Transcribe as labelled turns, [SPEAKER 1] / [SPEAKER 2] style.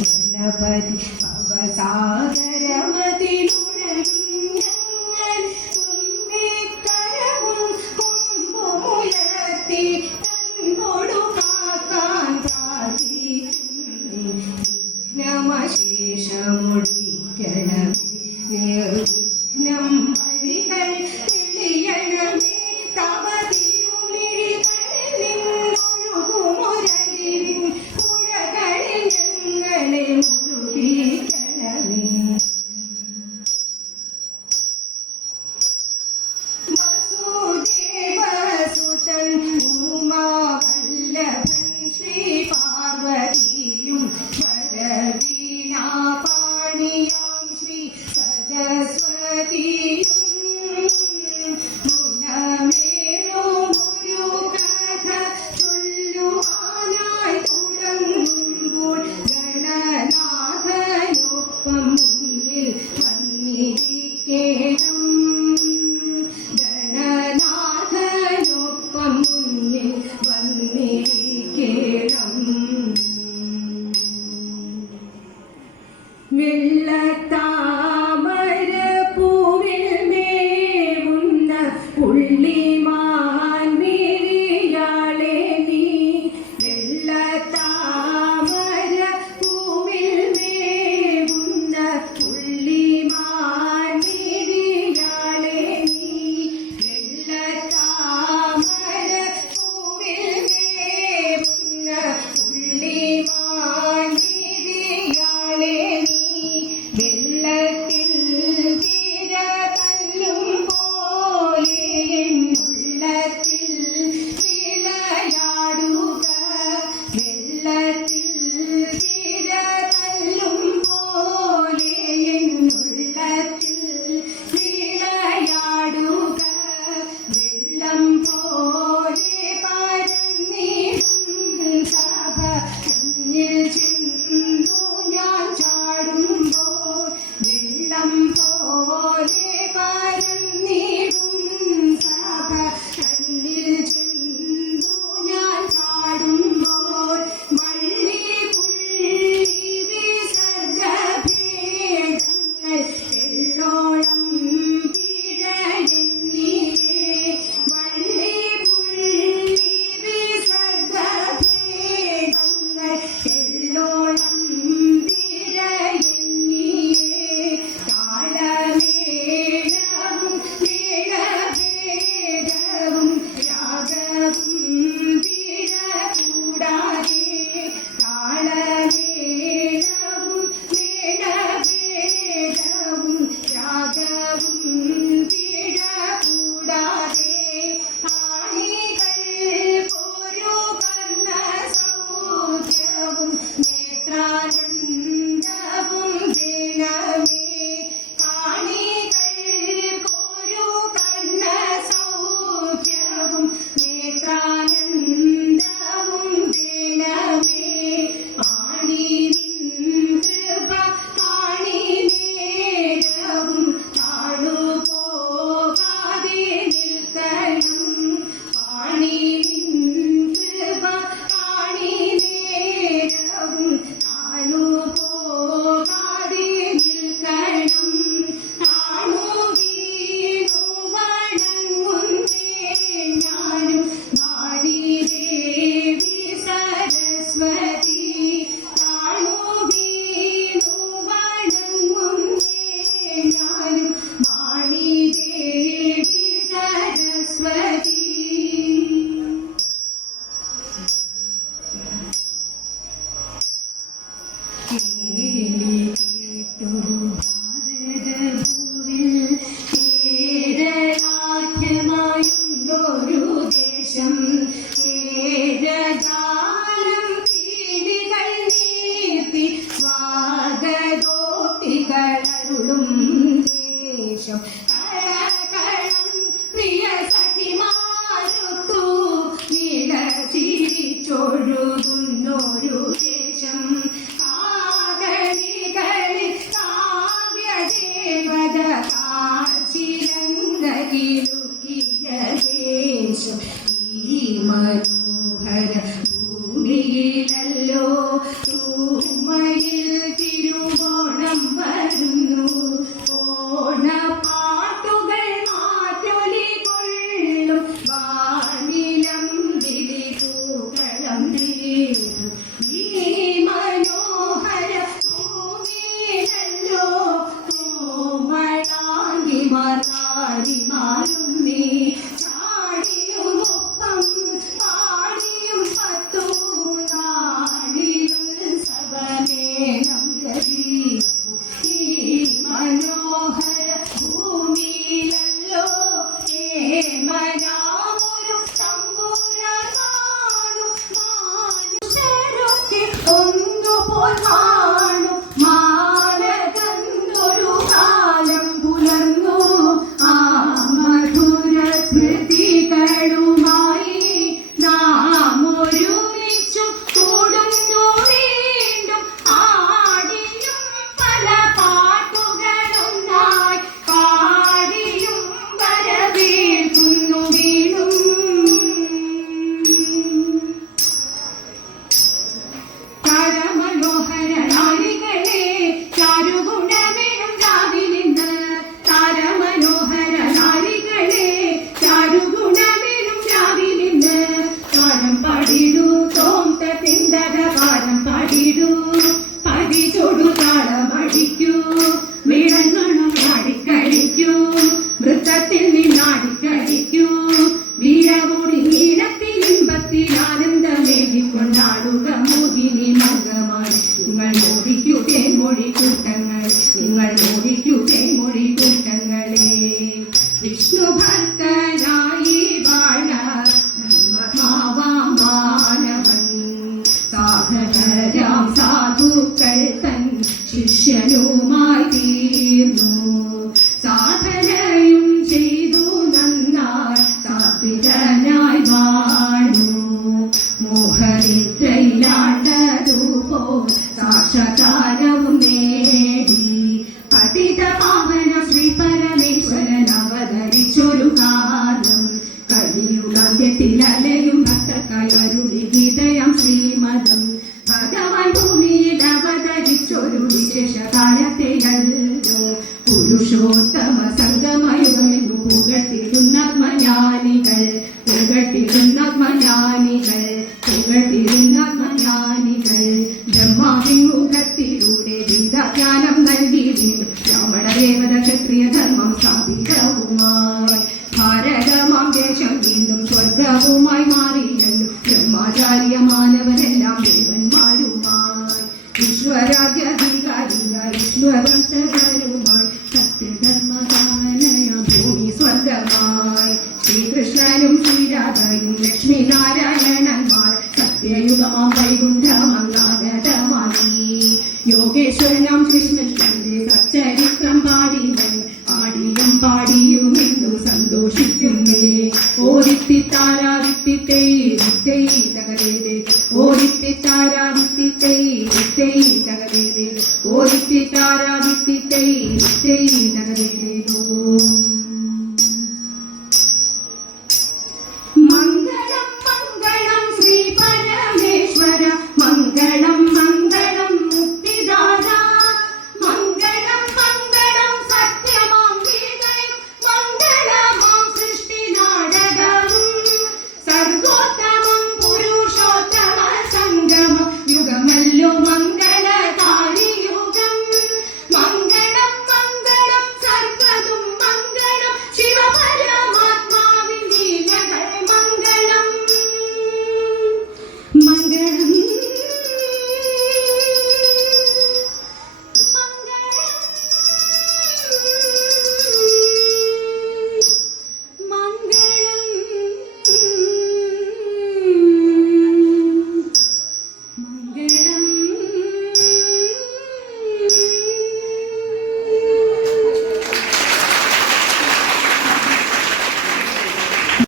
[SPEAKER 1] ഗണപതി അവസാഗരമതിലുഴലും ഞങ്ങൾ തുമ്പിക്കരവും കൊമ്പുമുയർത്തി തന്നോടു കാക്കാൻ പ്രാർത്ഥിക്കുന്നു വിഘ്നമശേഷമുടിക്കണമേ നീലല്ലോ വ്യാഖ്യാനം നൽകിയിരുന്നു ക്ഷത്രിയ ധർമ്മം സ്ഥാപിതവുമായി വീണ്ടും സ്വർഗവുമായി ബ്രഹ്മാചാര്യ മാനവരെല്ലാം ദേവന്മാരുമായി. വിശ്വരാജ്യാധികാരിയായി വിശ്വവംശകരുമായി ഭൂമി സ്വർഗമായി. ശ്രീകൃഷ്ണനും ശ്രീരാധയും ലക്ഷ്മി നാരായണന്മാർ സത്യയുഗമാം താരാതിത്തിത്തൈ നിത്തൈ തകരേതേ ഓരിത്തി താരാതിത്തിത്തൈ നിത്തൈ താരാ വിത്തി താരാതിത്തിത്തൈ നിത്തൈ തകരേതേ ഓ